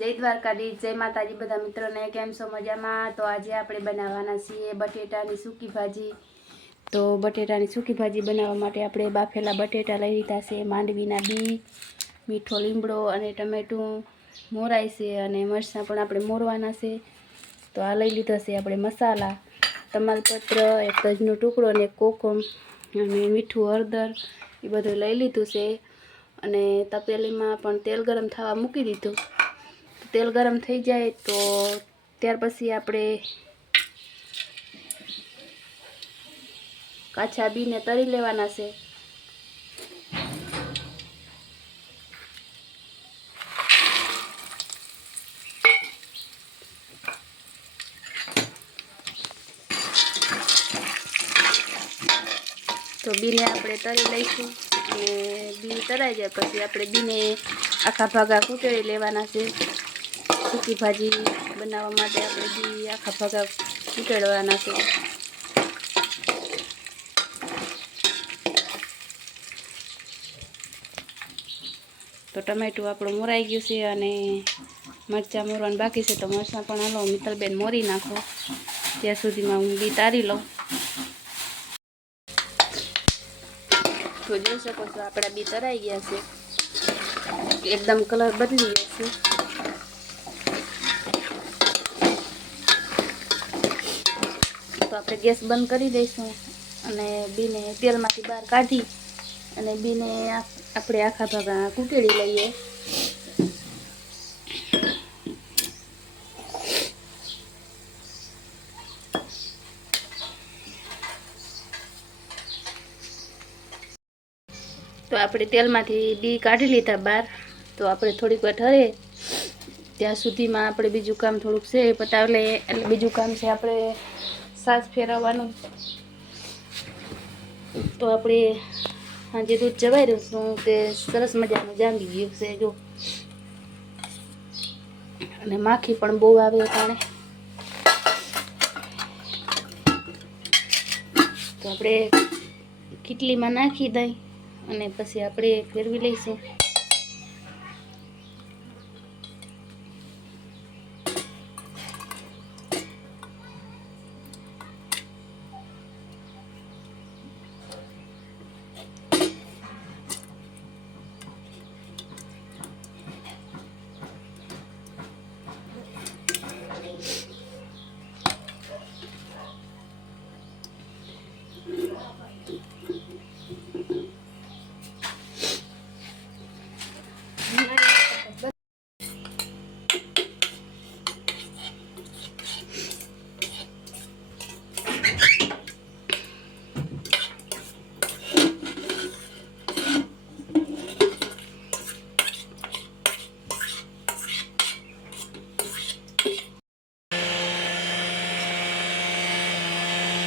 जय द्वारकाधीश, जय माताजी बधा मित्रों ने केम छो मजामां। तो आज આપણે બનાવવાના છીએ બટેટાની સૂકી ભાજી। તો બટેટાની સૂકી ભાજી બનાવવા માટે આપણે બાફેલા બટેટા લઈ લીધા છે, માંડવીના બી, મીઠો લીમડો અને ટમેટું મોરાય છે અને મરચાં પણ આપણે મોરવાના છે। તો આ લઈ લીધો છે આપણે મસાલા, તમાલપત્ર, એક તજનો ટુકડો અને કોકમ અને મીઠું, હળદર એ બધું લઈ લીધું છે। અને તપેલીમાં પણ તેલ ગરમ થવા મૂકી દીધું। तेल गरम थी जाए तो त्यार पछी आपणे काचा बी ने तरी लेवाना छे। तो बी ने आपणे तरी लईशुं अने बी तराई जाए पछी आपणे बी ने आखा भागा कूटड़ी लेवाना छे। सूकी भाजी बनावा माटे आपणे बी आखा भागा कूटड़वाना छे। तो टमेटું આપણું મોરાઈ ગયું છે અને મરચાં મોરવાનું બાકી છે। તો મરચાં પણ હાલો મિત્તલબેન મોરી નાખો, ત્યાં સુધીમાં હું બી તારી લઉં। तो જોઈ શકો છો આપણા બી તરાઈ ગયા છે, एकदम कलर बदली गयो छे। तो आपणे गैस बंद करी दईशुं अने बीने तेलमांथी बहार काढी अने बीने आपणे आखा भागा कूटड़ी लईए। तो आपणे तेलमांथी बी काढी लीधा बहार। तो आपणे थोड़ीक वार ठरे त्यां सुधीमां आपणे बीजुं काम थोड़ुंक छे पतावी लईए। एटले बीजुं काम छे आपणे सास फेरववानुं। तो आपणे हांजे दूध जवाई रह्युं छे ते सरस मजानुं जामी गयुं छे जो, अने माखी पण बहु आवे अटाणे। तो आपणे खीटलीमां नाखी दई अने पछी आपणे फेरवी लईशुं।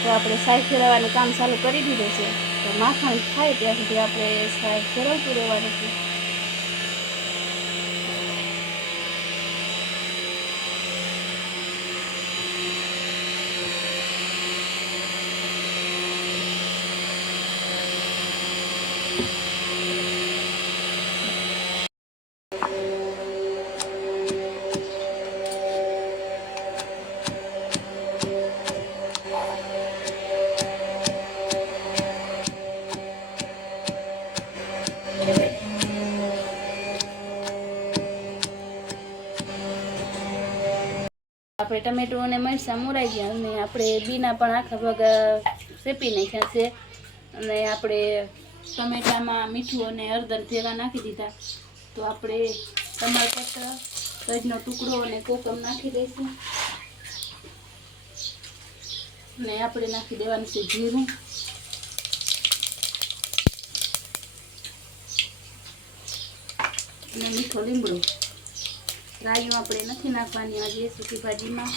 तो आपणे साय फेरवવાનું काम चालू કરી દીધું છે। તો માખણ થાય ત્યાં સુધી આપણે સાય ફેરવતું રહેવાનું છે। આપણે ટમેટું અને મરચાં મોરાઈ ગયા અને આપણે બીના પણ આખા ભાગા શેપી નાખ્યા છે અને આપણે ટમેટામાં મીઠું અને હળદર જેવા નાખી દીધા। તો આપણે તમાલપત્ર, તજનો ટુકડો અને કોકમ નાખી દઈશું અને આપણે નાખી દેવાનું છે જીરું અને મીઠો લીમડો। રાયું આપણે નથી નાખવાની આજે સૂકી ભાજીમાં।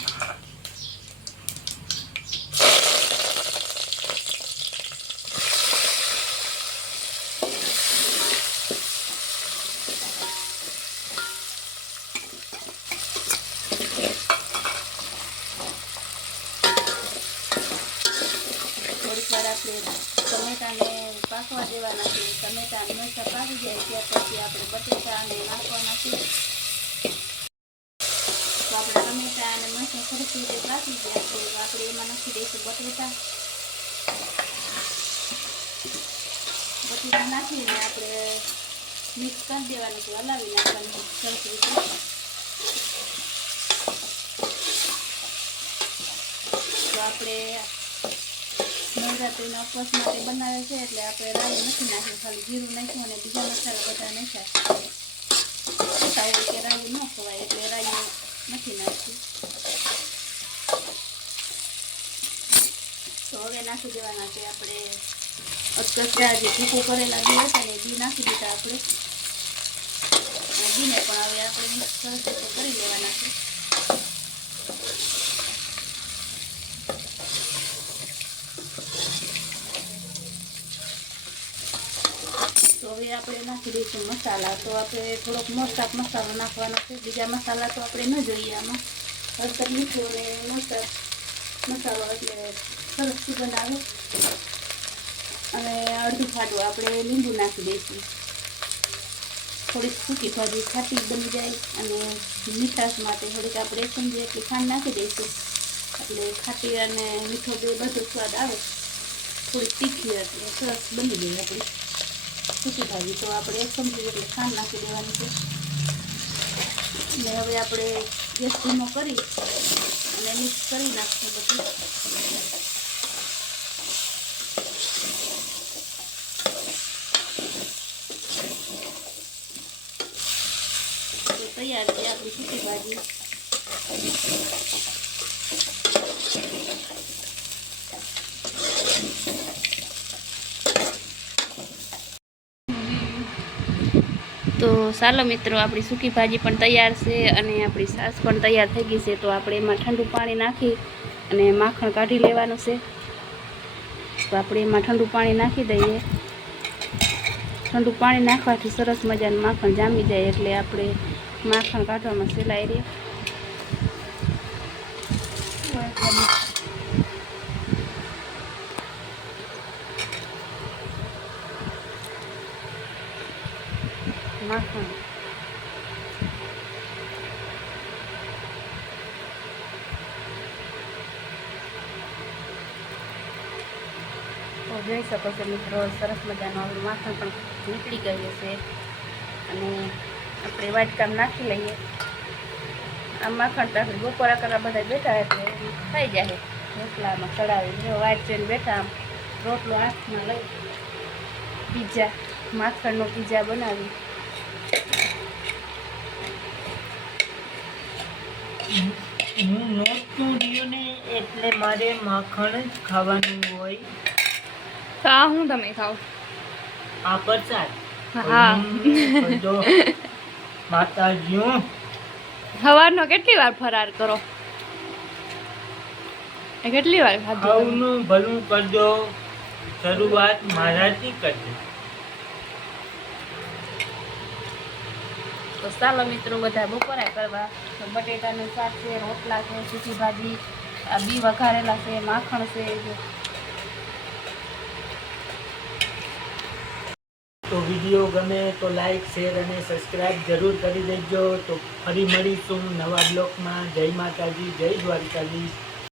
થોડીક વાર આપણે ટમેટાને પાકવા દેવાના છે। ટમેટા અને મરચાં પાકી જાય ત્યાર પછી આપણે બટેટા અને નાખવાના છે। આપણે ટમેટા અને મરચાં સરસ રીતે કાપી ગયા છે. તો આપણે એમાં નાખી દઈશું બટેટા. બટેટા નાખીને આપણે મિક્સ કરી દેવાનું છે, હલાવી નાખવાનું સરસ રીતે. તો આપણે નવરાત્રિના ઉપવાસ માટે બનાવે છે એટલે આપણે રાઈ નથી નાખ્યું, ખાલી જીરું નાખ્યું અને બીજા મસાલા બધા નાખ્યા. હોય કે રાઈ ન ખવાય એટલે રાઈ નથી નાખ્યું. તો હવે નાખી દેવાના છે આપણે અધકચરા જે ભૂકો કરેલા બી હતા ને બી નાખી દીધા આપણે. અને બીને પણ હવે આપણે મિક્સ સરસ રીતે કરી લેવાના છે. તો હવે આપણે નાખી દઈશું મસાલા. તો આપણે થોડોક મોરચાક મસાલો નાખવાનો છે, બીજા મસાલા તો આપણે ન જોઈએ આમાં. હળદર, મીઠું અને મોરચાક મસાલો એટલે સરસ સુગંધ આવે. અને અડધું ખાડું આપણે લીંબુ નાખી દઈશું. થોડીક સૂકી ભાજી ખાટી બની જાય અને મીઠાશ માટે થોડીક આપણે સમજીએ એટલી ખાંડ નાખી દઈશું એટલે ખાટી અને મીઠો બે બધો સ્વાદ આવે. થોડીક તીખી એટલે સરસ બની ગઈ આપણી સૂકી ભાજી. તો આપણે સમજીએ એટલે ખાંડ નાખી દેવાની છે. અને હવે આપણે ગેસ ધીમો કરી અને મિક્સ કરી નાખશું બધું. તૈયાર છે આપણી સૂકી ભાજી. તો ચાલો મિત્રો, આપણી સૂકી ભાજી પણ તૈયાર છે અને આપણી છાશ પણ તૈયાર થઈ ગઈ છે. તો આપણે એમાં ઠંડુ પાણી નાખી અને માખણ કાઢી લેવાનું છે. તો આપણે એમાં ઠંડુ પાણી નાખી દઈએ. ઠંડુ પાણી નાખવાથી સરસ મજાનું માખણ જામી જાય એટલે આપણે માખણ કાઢવામાં સહેલાઈ રહે. માખણ તો જોઈ શકો છો મિત્રો, સરસ મજાનું આપણું માખણ પણ નીકળી ગયું છે. અને આપણે વાટકામ નાખી લઈએ. આ માખણ તો આપણે બપોરા કરવા બધા બેઠા એટલે થઈ જાય. રોટલામાં ચડાવી જો વાટ જોઈને બેઠા, આમ રોટલો હાથમાં લઈ પીઝા, માખણનો પીઝા બનાવી. હું નહોતું રહ્યું ને એટલે મારે માખણ જ ખાવાનું હોય. તો આ હું તમે ખાવ? આ પ્રસાદ. હા. માતાજીઓ સવારનો કેટલી વાર ફરાર કરો? કેટલી વાર ખાધું? આવનું ભલું કરજો, શરૂઆત મારાથી કરજો. તો ચાલો મિત્રો બધા બપોરા કરવા. તો બટેટાનું શાક છે, રોટલા છે, સૂકી ભાજી, આ બી વઘારેલા છે, માખણ છે. તો વિડીયો ગમે તો લાઈક, શેર અને સબસ્ક્રાઈબ જરૂર કરી દેજો. તો ફરી મળીશું નવા બ્લોગમાં. જય માતાજી, જય દ્વારકાધીશ.